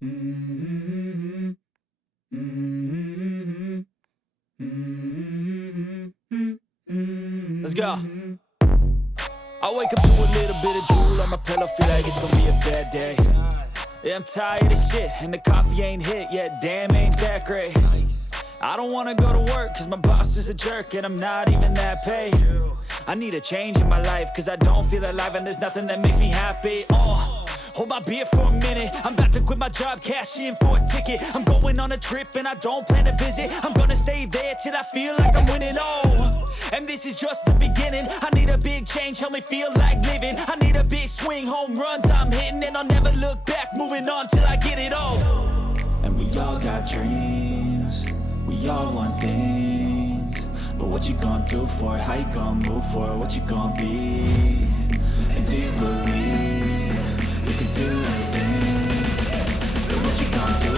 Mm-hmm. Mm-hmm. Mm-hmm. Let's go. I wake up to a little bit of drool on my pillow, feel like it's gonna be a bad day. Yeah, I'm tired of shit, and the coffee ain't hit yet, damn, ain't that great. I don't wanna go to work, cause my boss is a jerk, and I'm not even that paid. I need a change in my life, cause I don't feel alive, and there's nothing that makes me happy. Hold my beer for a minute, I'm about to quit my job, cash in for a ticket. I'm going on a trip and I don't plan to visit. I'm gonna stay there till I feel like I'm winning, and this is just the beginning. I need a big change, help me feel like living. I need a big swing, home runs I'm hitting, and I'll never look back, moving on till I get it all. And we all got dreams, we all want things, but what you gonna do for it? How you gonna move for it? What you gonna be? And do you believe you can do anything? But what you gonna do